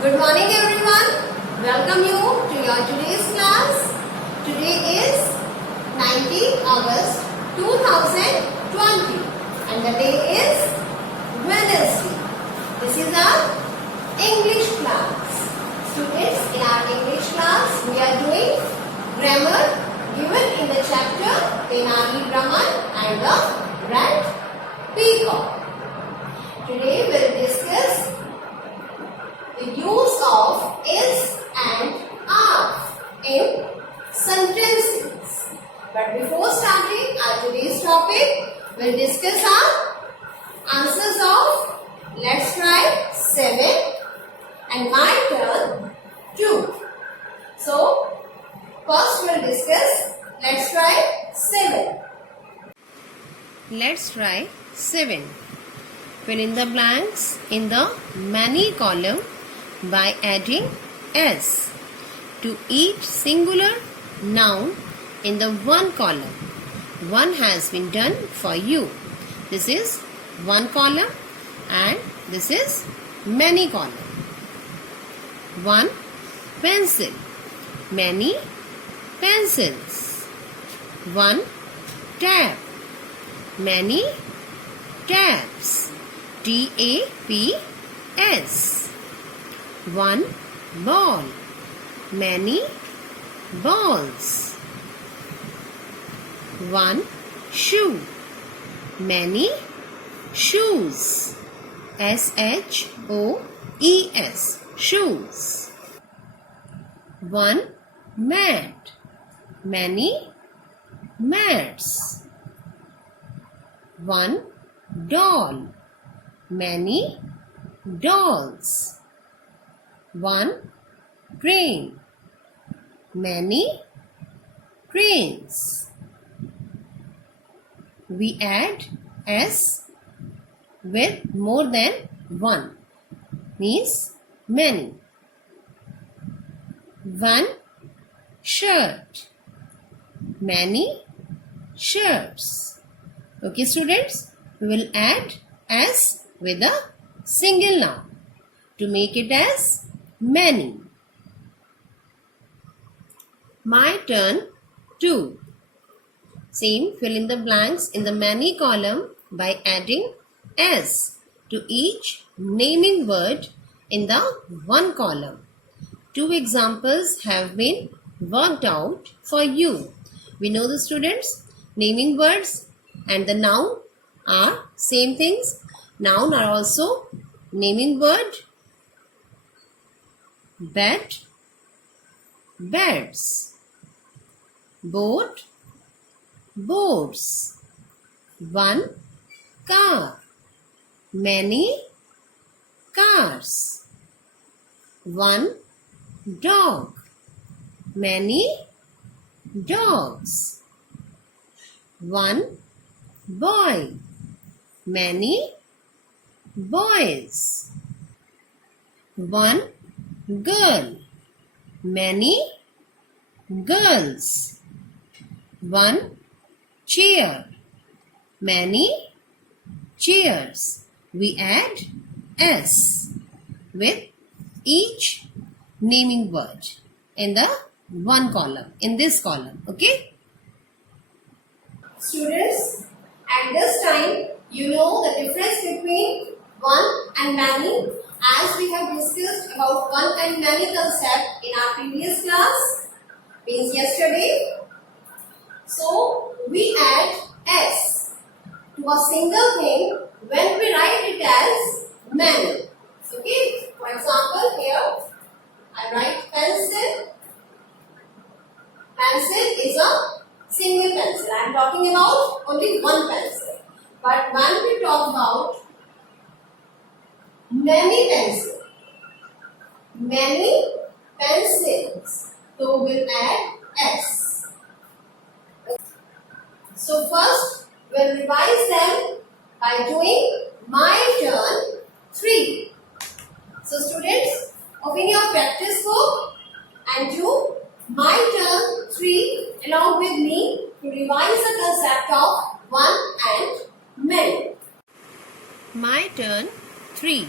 Good morning everyone. Welcome you to your today's class. Today is 19th August 2020 and the day is Wednesday. This is our English class. Students, in our English class we are doing grammar given in the chapter Tenali Brahman and the Red Peacock. Today we will discuss the use of is and are in sentences. But before starting our today's topic, we'll discuss our answers of let's try 7 and my turn 2. So, first we'll discuss let's try 7. Let's try 7. Fill in the blanks in the many column by adding s to each singular noun in the one column. One has been done for you. This is one column and this is many column. 1 pencil, many pencils. 1 tap, many taps. TAPS. 1 ball, many balls. 1 shoe, many shoes. SHOES, shoes. 1 mat, many mats. 1 doll, many dolls. 1 train, many trains. We add s with more than one, means many. 1 shirt, many shirts. Okay students, we will add s with a single noun to make it as many. My turn 2. Same, fill in the blanks in the many column by adding s to each naming word in the one column. 2 examples have been worked out for you. We know the students, naming words and the noun are same things. Noun are also naming word. Bed, beds. Boat, boats. 1 car, many cars. 1 dog, many dogs. 1 boy, many boys. 1 girl, many girls. 1 chair, many chairs. We add s with each naming word in the one column, in this column. Okay? Students, at this time you know the difference between one and many, as we have discussed about one and many concept in our previous class, means yesterday. So we add s to a single thing when we write it as many. Okay, for example here I write pencil. Pencil is a single pencil. I am talking about only one pencil. But when we talk about many pencils, many pencils, so we'll add s. So first we'll revise them by doing my turn 3. So students, open your practice book and do my turn 3 along with me to revise the concept of one and many. My turn 3.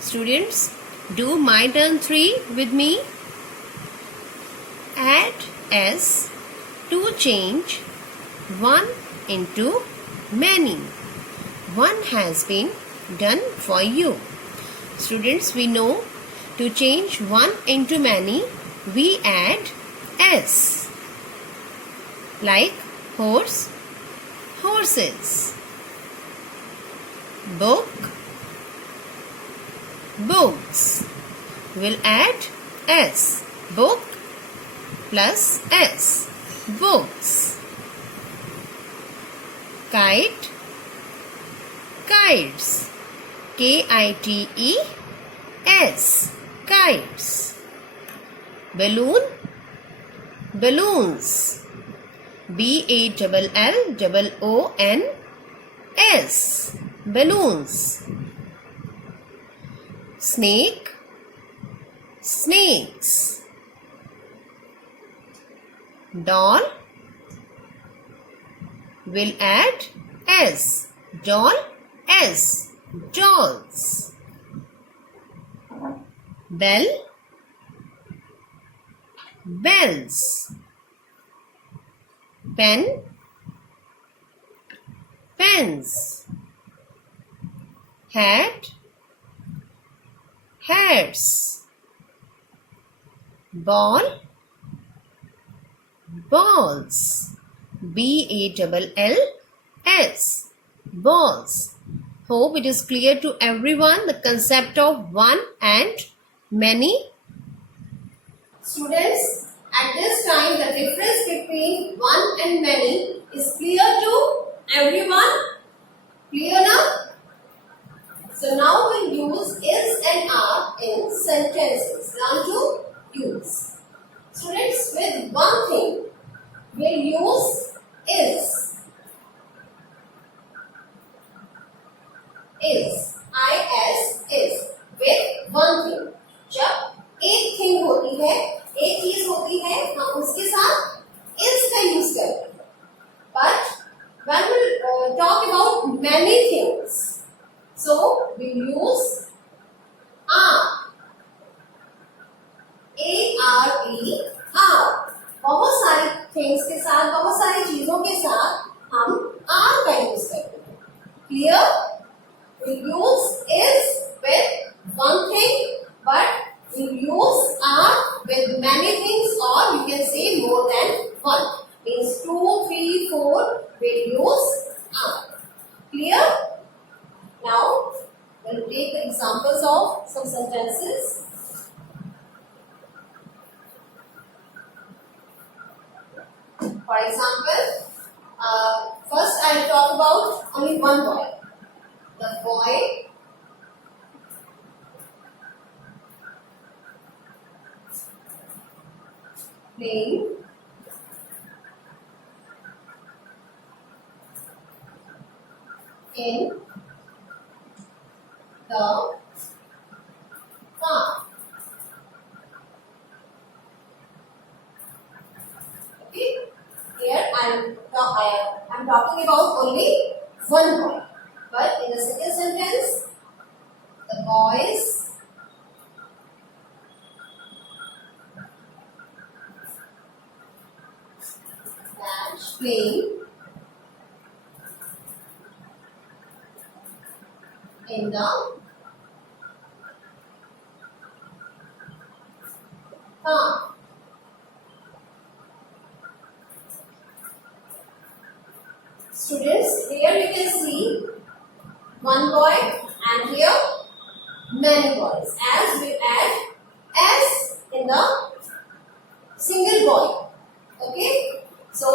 Students, Do my turn 3 with me. Add S to change 1 into many. 1 has been done for you. Students, we know to change 1 into many, we add S. Like horse, horses. Book, books. We'll add S. Book plus S. Books. Kite, kites. K-I-T-E-S. Kites. Balloon, balloons. B-A-L-L-O-N-S. Balloons. Snake, snakes. Doll, will add S. Doll, S. Dolls. Bell, bells. Pen, pens. Hat, hats. Ball, balls. B-A-L-L-S. Balls. Hope it is clear to everyone the concept of one and many. Students, at this time the difference between one and many is clear to everyone. Clear now? So now we'll use is and are in sentences. Learn to use. Students, with one thing we'll use is. Is. I-S is. With one thing. जब एक thing होती है, एक चीज होती है, हम उसके साथ is का यूज करते हैं. But when we talk about many things, so we use are. A-R-E-R. बहुत सारी things के साथ, बहुत सारी चीजों के साथ हम are का यूज करते हैं. Clear? We use is with one thing, but we use are with many things, or you can say more than one. Means 2, 3, 4, we use are. Clear? Now, we'll take the examples of some sentences. For example, first I'll talk about only one boy. The boy playing in the park. Okay, here I'm talking about only one boy. But in the second sentence, the boys dash playing in the park. Students, here you can see one boy and here many boys. As we add S in the single boy. Okay. So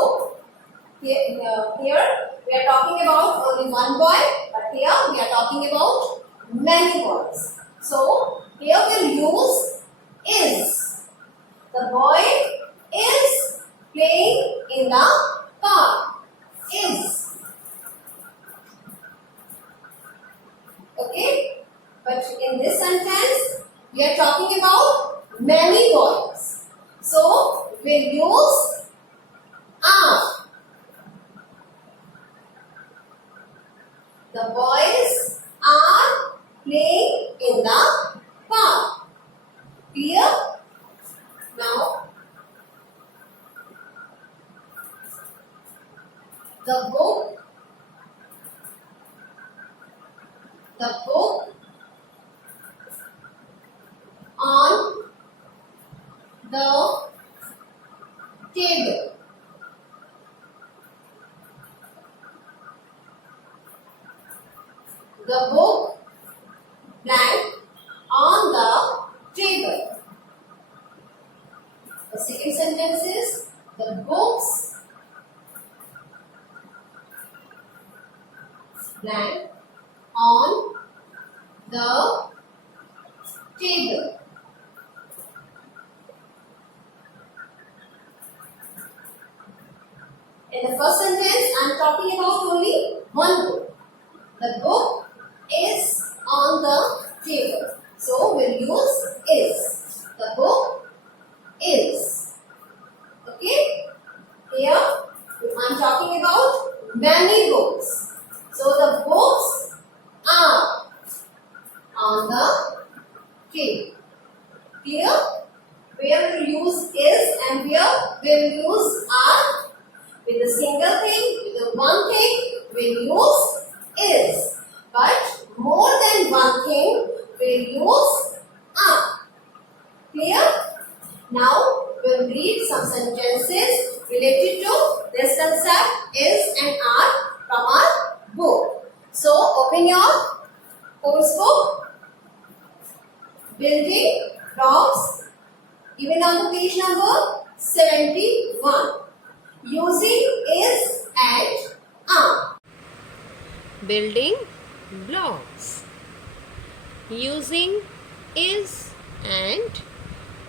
here we are talking about only one boy, but here we are talking about many boys. So here we'll use is. The boy is playing in the park. Is. Okay, but in this sentence we are talking about many boys, so we'll use are. The boys are playing in the park. The book. The book on the table. The book blank on the table. The second sentence is the books blank on the table. In the first sentence, I am talking about only one book. The book is on the table. So, we'll use is. The book is. Okay? Here, I am talking about many books. So, the books are on the table. Here, where we use is and where we will use are. With a single thing, with a one thing, we'll use is. But more than one thing, we'll use are. Clear? Now, we'll read some sentences related to this concept is and are from our book. So, open your course book. Building blocks. Even on the page number 71. Using is and are. Building blocks. Using is and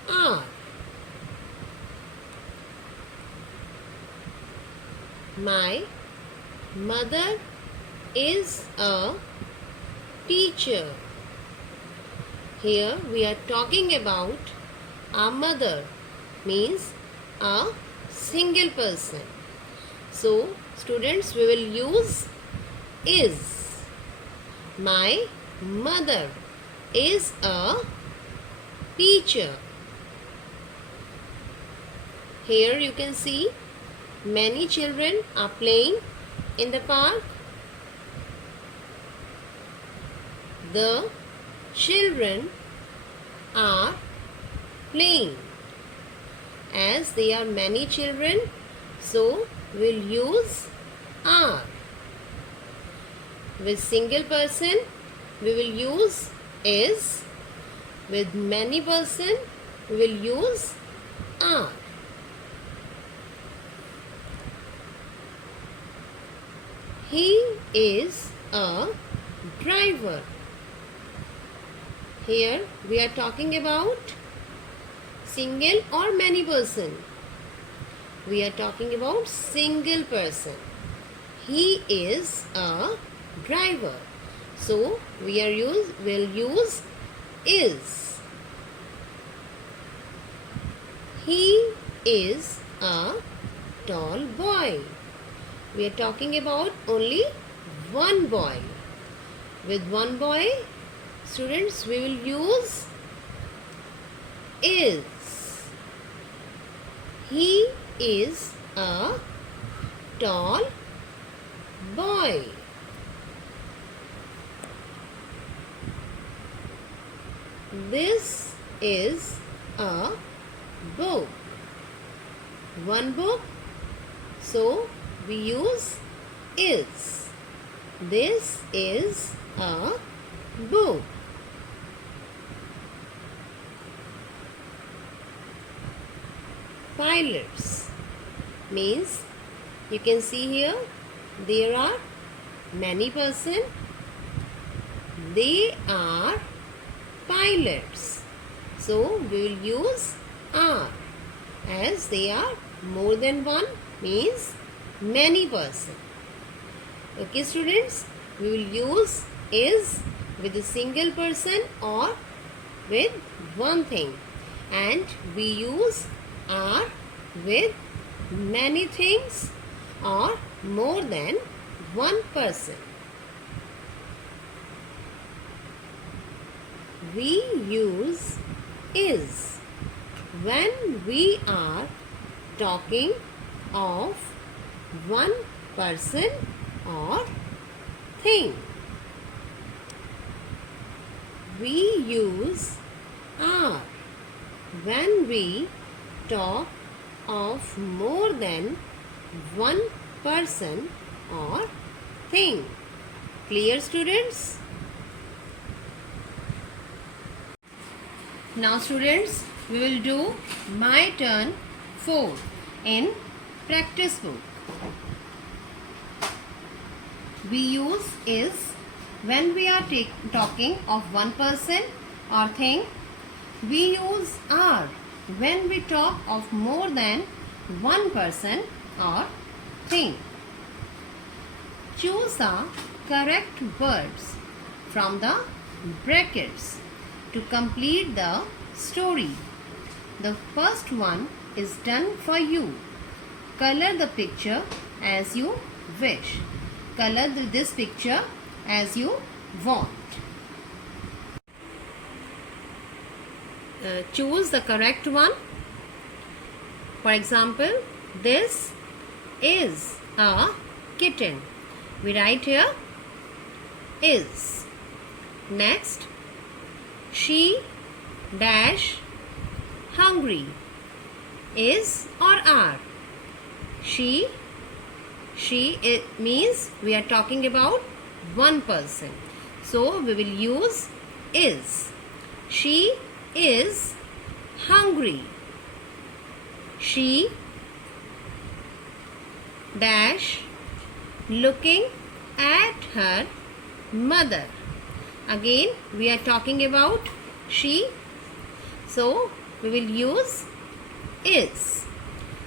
are. My mother is a teacher. Here we are talking about our mother, means a single person. So, students, we will use is. My mother is a teacher. Here you can see many children are playing in the park. The children are playing. As there are many children, so we'll use are. With single person, we will use is. With many person, we will use are. He is a driver. Here we are talking about single or many person. We are talking about single person. He is a driver. So we'll use is. He is a tall boy. We are talking about only one boy. With one boy, students, we will use is. He is a tall boy. This is a book. One book, so we use is. This is a book. Pilots means you can see here there are many person. They are pilots. So we will use are. As they are more than one means many person. Okay students, we will use is with a single person or with one thing, and we use are with many things or more than one person. We use is when we are talking of one person or thing. We use are when we talk of more than one person or thing. Clear, students? Now students, we will do my turn 4 in practice book. We use is when we are talking of one person or thing. We use are when we talk of more than one person or thing. Choose the correct words from the brackets to complete the story. The first one is done for you. Color the picture as you wish. Color this picture as you want. Choose the correct one. For example, this is a kitten. We write here is. Next, she dash hungry. Is or are? She it means we are talking about one person. So we will use is. She is hungry. She dash looking at her mother. Again we are talking about she. So we will use is.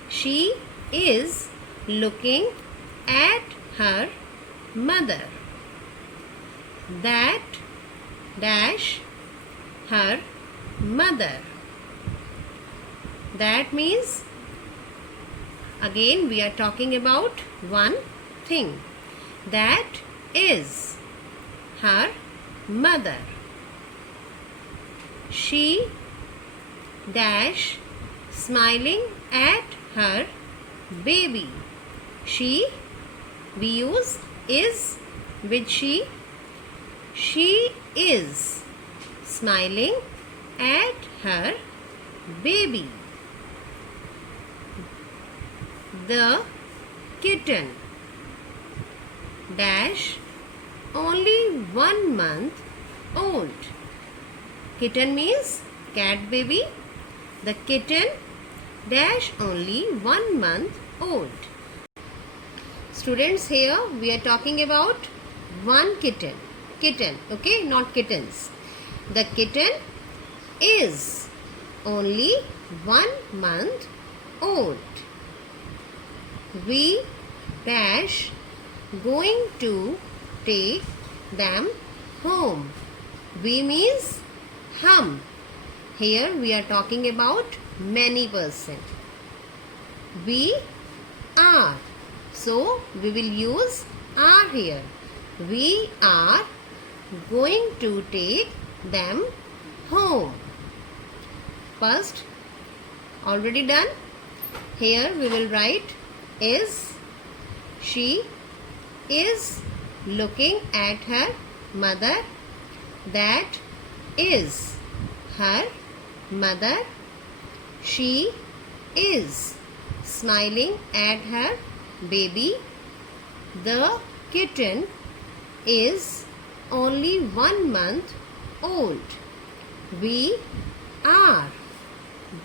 She is looking at her mother. That dash her mother. That means again we are talking about one thing. That is her mother. She dash smiling at her baby. She, we use is with she. She is smiling at her baby. The kitten dash only 1 month old. Kitten means cat baby. The kitten dash only 1 month old. Students, here we are talking about one kitten. Kitten, okay, not kittens. The kitten is only 1 month old. We dash going to take them home. We means hum. Here we are talking about many person. We are. So we will use are here. We are going to take them home. First, already done. Here we will write is. She is looking at her mother. That is her mother. She is smiling at her baby. The kitten is only 1 month old. We are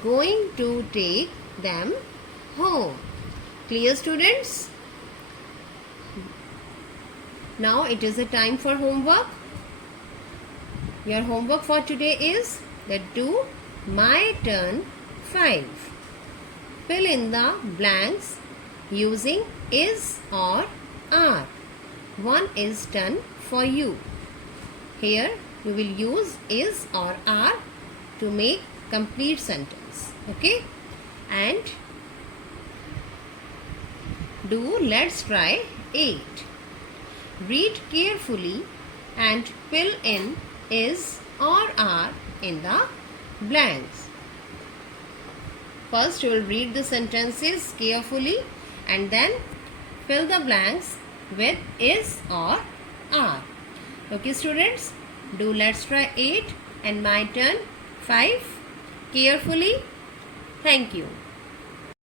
going to take them home. Clear, students? Now it is the time for homework. Your homework for today is that do my turn 5. Fill in the blanks using is or are. One is done for you. Here we will use is or are to make complete sentence. Okay? And do let's try 8. Read carefully and fill in is or are in the blanks. First you will read the sentences carefully and then fill the blanks with is or are. Okay students, do let's try 8 and my turn 5. Carefully. Thank you.